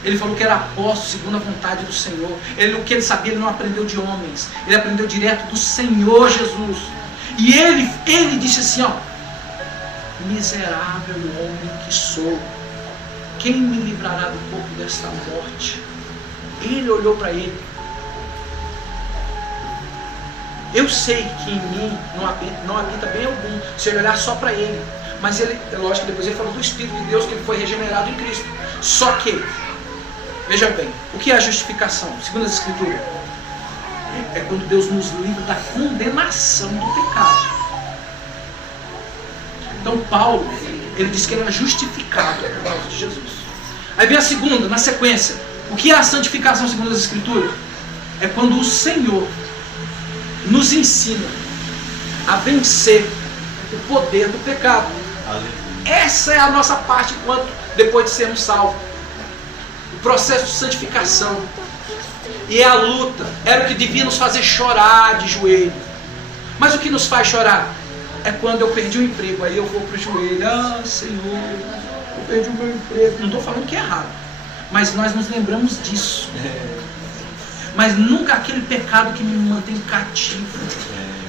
Ele falou que era apóstolo segundo a vontade do Senhor. O que ele sabia, ele não aprendeu de homens. Ele aprendeu direto do Senhor Jesus. E ele disse assim, miserável homem que sou, quem me livrará do corpo desta morte? Ele olhou para ele. Eu sei que em mim não habita bem algum, se eu olhar só para ele. Mas ele, é lógico que depois ele falou do Espírito de Deus, que ele foi regenerado em Cristo. Só que Veja bem, o que é a justificação? Segundo as Escrituras, é quando Deus nos livra da condenação do pecado. Então Paulo, ele diz que ele era justificado por causa de Jesus. Aí vem a segunda, na sequência. O que é a santificação segundo as Escrituras? É quando o Senhor nos ensina a vencer o poder do pecado. Essa é a nossa parte enquanto depois de sermos salvos. O processo de santificação. E é a luta. Era o que devia nos fazer chorar de joelho. Mas o que nos faz chorar? É quando eu perdi o emprego. Aí eu vou para o joelho. Ah, Senhor, eu perdi o meu emprego. Não estou falando que é errado. Mas nós nos lembramos disso. Mas nunca aquele pecado que me mantém cativo.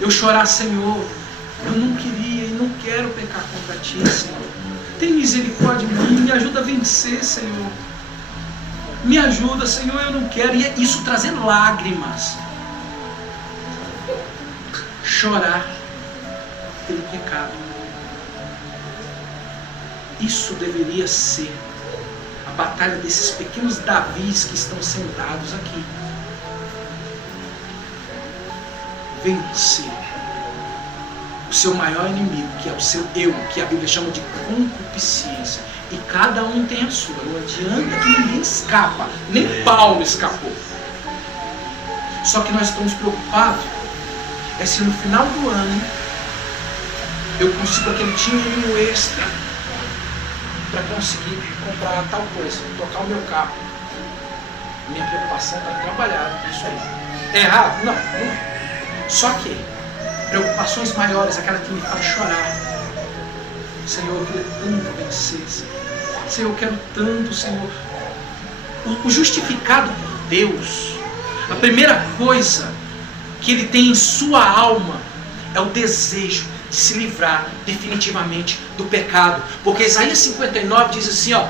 Eu chorar, Senhor, eu não queria e não quero pecar contra Ti, Senhor. Tem misericórdia de mim, me ajuda a vencer, Senhor. Me ajuda, Senhor, eu não quero. E é isso trazer lágrimas. Chorar pelo pecado. Isso deveria ser a batalha desses pequenos Davis que estão sentados aqui. Vencer o seu maior inimigo, que é o seu eu, que a Bíblia chama de concupiscência. E cada um tem a sua. Não adianta que ninguém escapa. Nem Paulo escapou. Só que nós estamos preocupados é se no final do ano eu consigo aquele dinheirinho extra para conseguir comprar tal coisa, tocar o meu carro. Minha preocupação é trabalhar isso aí. É errado? Não, não é. Só que preocupações maiores, aquela que me faz chorar. Senhor, eu queria tanto vencer. Senhor, eu quero tanto, Senhor. O justificado por Deus, a primeira coisa que ele tem em sua alma é o desejo de se livrar definitivamente do pecado. Porque Isaías 59 diz assim, ó,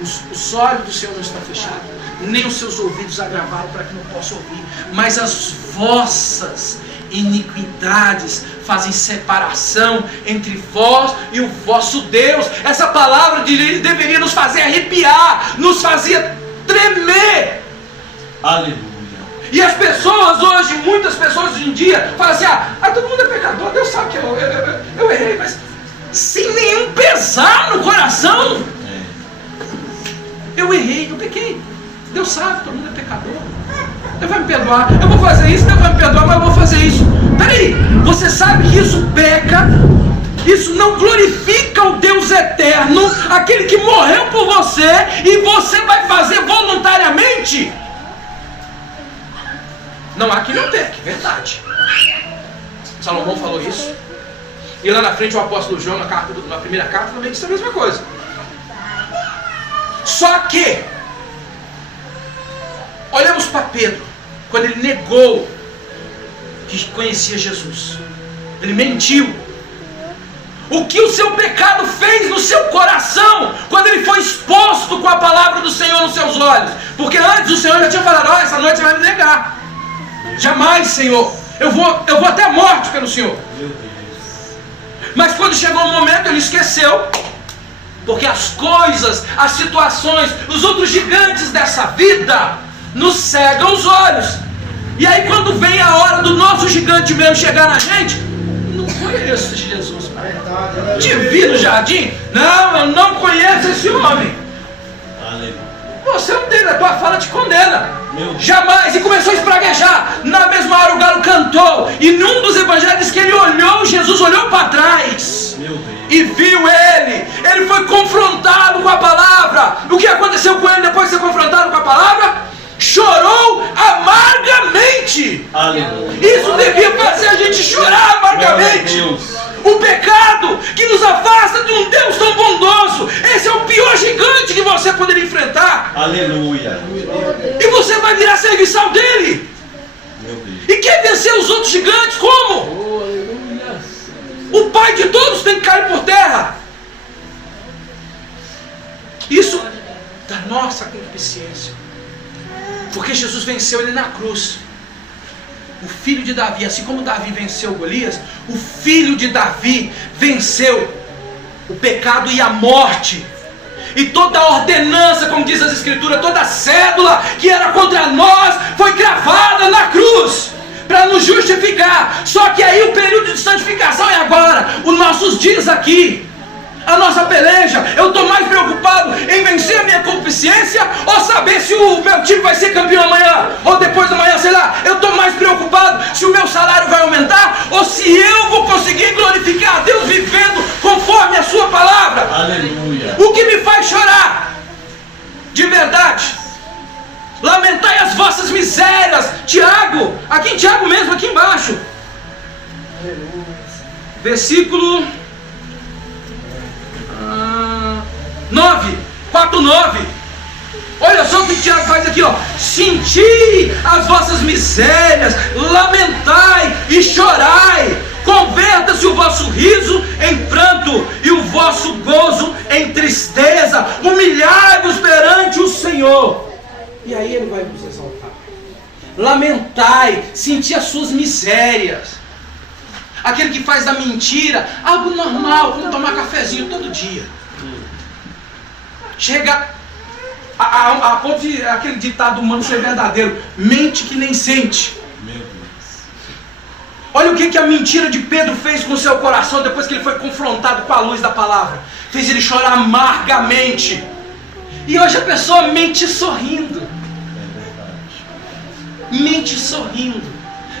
os olhos do Senhor não estão fechados, nem os seus ouvidos agravaram para que não possa ouvir, mas as vossas iniquidades fazem separação entre vós e o vosso Deus. Essa palavra deveria nos fazer arrepiar, nos fazia tremer. Aleluia. E as pessoas hoje, muitas pessoas hoje em dia, falam assim, todo mundo é pecador, Deus sabe que eu errei, mas sem nenhum pesar no coração. Eu errei, eu pequei. Deus sabe, todo mundo é pecador. Deus vai me perdoar, eu vou fazer isso, Deus vai me perdoar, mas eu vou fazer isso. Peraí, você sabe que isso peca, isso não glorifica o Deus eterno, aquele que morreu por você, e você vai fazer voluntariamente? Não há quem não peque, verdade. Salomão falou isso. E lá na frente o apóstolo João, na primeira carta, também disse a mesma coisa. Só que, olhamos para Pedro, quando ele negou que conhecia Jesus. Ele mentiu. O que o seu pecado fez no seu coração, quando ele foi exposto com a palavra do Senhor nos seus olhos. Porque antes o Senhor já tinha falado, essa noite você vai me negar. Jamais, Senhor. Eu vou até a morte pelo Senhor. Mas quando chegou o momento, ele esqueceu. Porque as coisas, as situações, os outros gigantes dessa vida nos cegam os olhos. E aí quando vem a hora do nosso gigante mesmo chegar na gente, não conheço Jesus, pai. Te vi no jardim? Não, eu não conheço esse homem. Você não tem, a tua fala te condena. Jamais. E começou a espraguejar. Na mesma hora o galo cantou. E num dos evangelhos diz que ele olhou, Jesus olhou para trás e viu ele. Ele foi confrontado com a palavra. O que aconteceu com ele depois de ser confrontado com a palavra? Chorou amargamente. Aleluia. Isso devia fazer a gente chorar amargamente. O pecado que nos afasta de um Deus tão bondoso. Esse é o pior gigante que você poderia enfrentar. Aleluia. E você vai virar serviçal dele. E quer vencer os outros gigantes como? O pai de todos tem que cair por terra. Isso da nossa concupiscência. Porque Jesus venceu ele na cruz. O filho de Davi, assim como Davi venceu Golias, o filho de Davi venceu o pecado e a morte. E toda ordenança, como diz as Escrituras, toda cédula que era contra nós foi cravada na cruz para nos justificar. Só que aí o período de santificação é agora, os nossos dias aqui, a nossa peleja. Eu estou mais preocupado em vencer a minha concupiscência ou saber se o meu time vai ser campeão amanhã ou depois da manhã, sei lá. Eu estou mais preocupado se o meu salário vai aumentar ou se eu vou conseguir glorificar a Deus vivendo conforme a sua palavra. Aleluia. O que me faz chorar de verdade: lamentai as vossas misérias. Tiago, aqui em Tiago mesmo, aqui embaixo, versículo 4:9. Olha só o que o Tiago faz aqui, ó. Senti as vossas misérias, lamentai e chorai. Converta-se o vosso riso em pranto e o vosso gozo em tristeza. Humilhai-vos perante o Senhor, e aí Ele vai vos exaltar. Lamentai, senti as suas misérias. Aquele que faz da mentira algo normal, como tomar cafezinho todo dia. Chega a ponto de aquele ditado humano ser verdadeiro: mente que nem sente. Meu Deus. Olha o que a mentira de Pedro fez com o seu coração depois que ele foi confrontado com a luz da palavra. Fez ele chorar amargamente. E hoje a pessoa mente sorrindo. Mente sorrindo.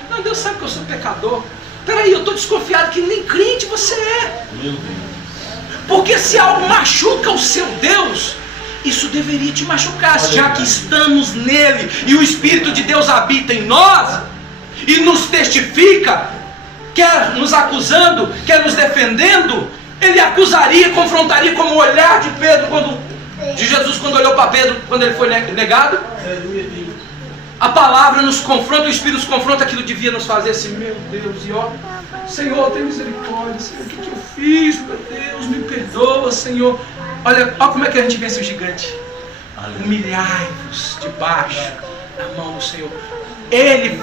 Não, Deus sabe que eu sou pecador. Peraí, eu estou desconfiado que nem crente você é. Meu Deus. Porque se algo machuca o seu Deus, isso deveria te machucar, já que estamos nele e o Espírito de Deus habita em nós e nos testifica, quer nos acusando, quer nos defendendo. Ele acusaria, confrontaria, como o olhar de Pedro, de Jesus quando olhou para Pedro, quando ele foi negado. A palavra nos confronta, o Espírito nos confronta. Aquilo devia nos fazer assim: meu Deus, e ó, Senhor, tem misericórdia, Senhor, o que eu fiz, meu Deus, me perdoa, Senhor. Olha como é que a gente vence o gigante. Humilhai-vos debaixo da mão do Senhor. Ele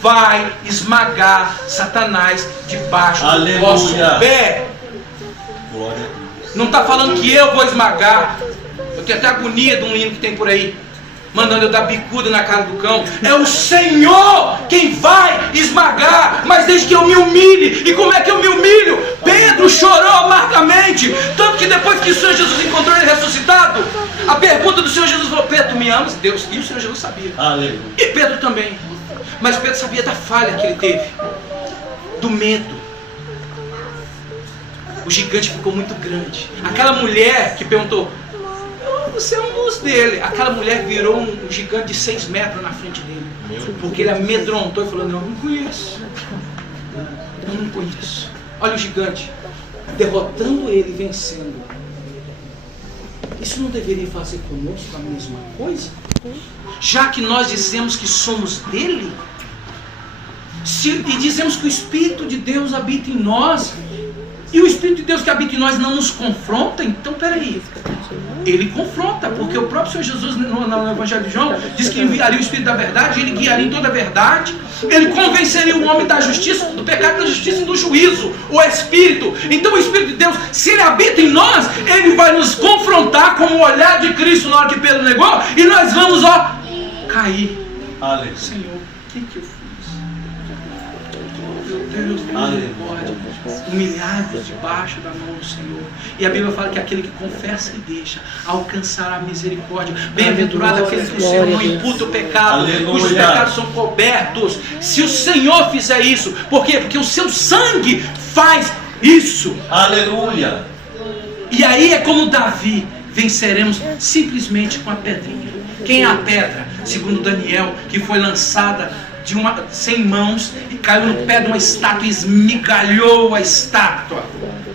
vai esmagar Satanás debaixo do vosso pé. Glória a Deus. Não está falando que eu vou esmagar. Eu tenho até agonia de um hino que tem por aí, mandando eu dar bicuda na cara do cão. É o Senhor quem vai esmagar. Mas desde que eu me humilhe. E como é que eu me humilho? Pedro chorou amargamente. Tanto que depois que o Senhor Jesus encontrou ele ressuscitado, a pergunta do Senhor Jesus falou: Pedro, tu me amas? Deus. E o Senhor Jesus sabia. Aleluia. E Pedro também. Mas Pedro sabia da falha que ele teve, do medo. O gigante ficou muito grande. Aquela mulher que perguntou: você é um dos dele. Aquela mulher virou um gigante de 6 metros na frente dele. Porque ele amedrontou e falou: não, eu não conheço. Eu não conheço. Olha o gigante derrotando ele, vencendo. Isso não deveria fazer conosco a mesma coisa? Já que nós dizemos que somos dele, e dizemos que o Espírito de Deus habita em nós, e o Espírito de Deus que habita em nós não nos confronta, então peraí, ele confronta, porque o próprio Senhor Jesus no Evangelho de João diz que enviaria o Espírito da verdade, ele guiaria em toda a verdade, ele convenceria o homem da justiça, do pecado, da justiça e do juízo, o Espírito. Então o Espírito de Deus, se ele habita em nós, ele vai nos confrontar com o olhar de Cristo na hora que Pedro negou, e nós vamos, cair. Aleluia. Senhor, o que eu fiz? Meu Deus, misericórdia. Humilhados debaixo da mão do Senhor. E a Bíblia fala que aquele que confessa e deixa alcançará a misericórdia. Bem-aventurado aquele que o Senhor não imputa o pecado, Aleluia. cujos pecados são cobertos. Se o Senhor fizer isso, por quê? Porque o seu sangue faz isso. Aleluia. E aí é como Davi: venceremos simplesmente com a pedrinha. Quem é a pedra? Segundo Daniel, que foi lançada sem mãos e caiu no pé de uma estátua e esmigalhou a estátua.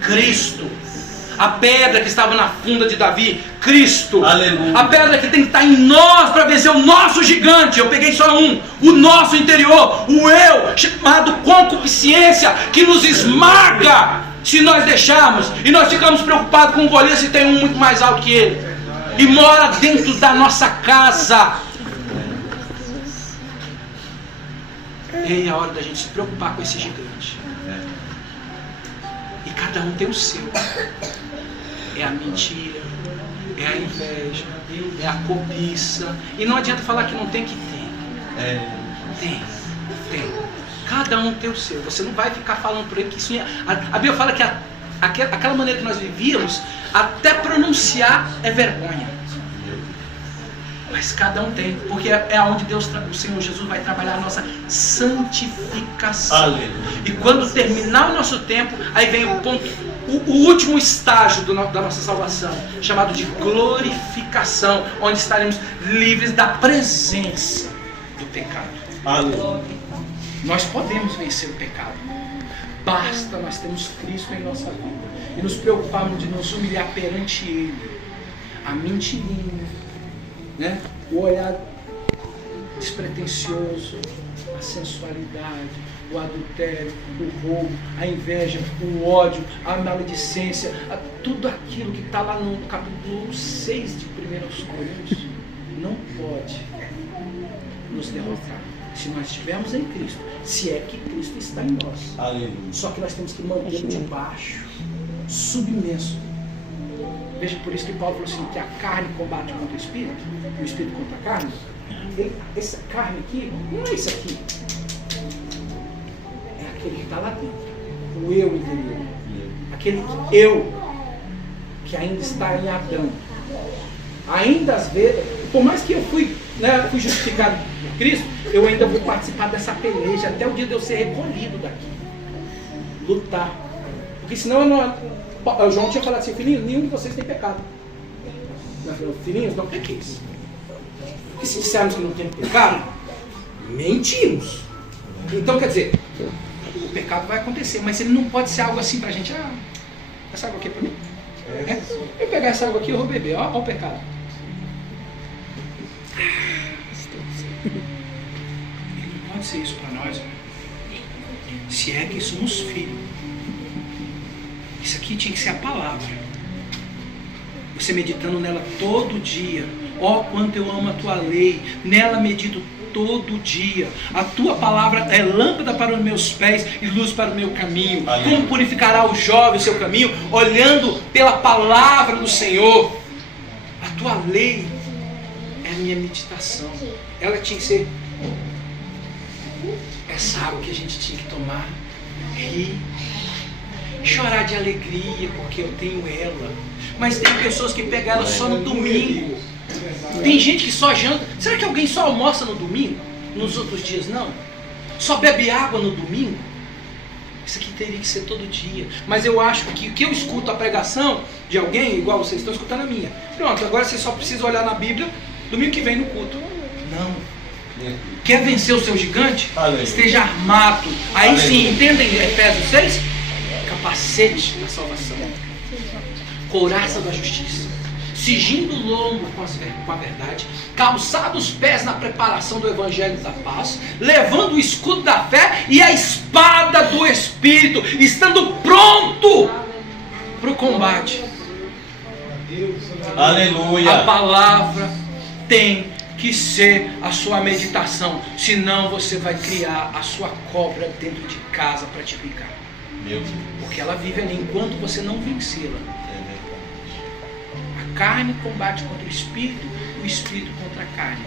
Cristo. A pedra que estava na funda de Davi, Cristo. Aleluia. A pedra que tem que estar em nós para vencer o nosso gigante. Eu peguei só o nosso interior, o eu, chamado concupiscência, que nos esmaga se nós deixarmos. E nós ficamos preocupados com o Golias se tem um muito mais alto que ele e mora dentro da nossa casa. É a hora da gente se preocupar com esse gigante. E cada um tem o seu. É a mentira, é a inveja, é a cobiça. E não adianta falar que não tem, que tem. Tem. Cada um tem o seu. Você não vai ficar falando por ele que isso é... A Bíblia fala que aquela maneira que nós vivíamos, até pronunciar é vergonha. Mas cada um tem, porque é onde o Senhor Jesus vai trabalhar a nossa santificação. Aleluia. E quando terminar o nosso tempo, aí vem o ponto, o último estágio da nossa salvação, chamado de glorificação, onde estaremos livres da presença do pecado. Aleluia. Nós podemos vencer o pecado. Basta nós termos Cristo em nossa vida e nos preocuparmos de nos humilhar perante Ele. A mentirinha, né? O olhar despretensioso, a sensualidade, o adultério, o roubo, a inveja, o ódio, a maledicência, tudo aquilo que está lá no capítulo 6 de 1 Coríntios, não pode nos derrotar. Se nós estivermos em Cristo, se é que Cristo está em nós. Aleluia. Só que nós temos que mantê-lo debaixo, submisso. Veja, por isso que Paulo falou assim, que a carne combate contra o Espírito contra a carne. Essa carne aqui, não é isso aqui. É aquele que está lá dentro. O eu interior. Aquele eu que ainda está em Adão. Ainda às vezes, por mais que eu fui justificado por Cristo, eu ainda vou participar dessa peleja até o dia de eu ser recolhido daqui. Lutar. Porque senão eu não... O João tinha falado assim, filhinhos, nenhum de vocês tem pecado. Nós falamos, filhinhos, não pequeis. Porque se dissermos que não temos pecado, mentimos. Então, quer dizer, o pecado vai acontecer, mas ele não pode ser algo assim pra gente. Essa água aqui é pra mim. Eu pegar essa água aqui, eu vou beber. Ó o pecado. Não pode ser isso para nós, né? Se é que somos filhos. Isso aqui tinha que ser a palavra. Você meditando nela todo dia. Ó, quanto eu amo a tua lei. Nela medito todo dia. A tua palavra é lâmpada para os meus pés e luz para o meu caminho. Amém. Como purificará o jovem o seu caminho? Olhando pela palavra do Senhor. A tua lei é a minha meditação. Ela tinha que ser essa água que a gente tinha que tomar, rir, chorar de alegria porque eu tenho ela. Mas tem pessoas que pegam ela só no domingo. Tem gente que só janta. Será que alguém só almoça no domingo? Nos outros dias não? Só bebe água no domingo? Isso aqui teria que ser todo dia. Mas eu acho que o que eu escuto a pregação de alguém, igual vocês estão escutando a minha. Pronto, agora você só precisa olhar na Bíblia domingo que vem no culto. Não. Quer vencer o seu gigante? Aleluia. Esteja armado. Aí Aleluia. sim, entendem Efésios 6? Capacete da salvação. Couraça da justiça. Cingindo o lombo com a verdade, calçado os pés na preparação do evangelho da paz, levando o escudo da fé e a espada do Espírito, estando pronto para o combate. Aleluia. A palavra tem que ser a sua meditação, senão você vai criar a sua cobra dentro de casa para te picar. Meu Deus. Porque ela vive ali enquanto você não vencê-la. A carne combate contra o espírito contra a carne.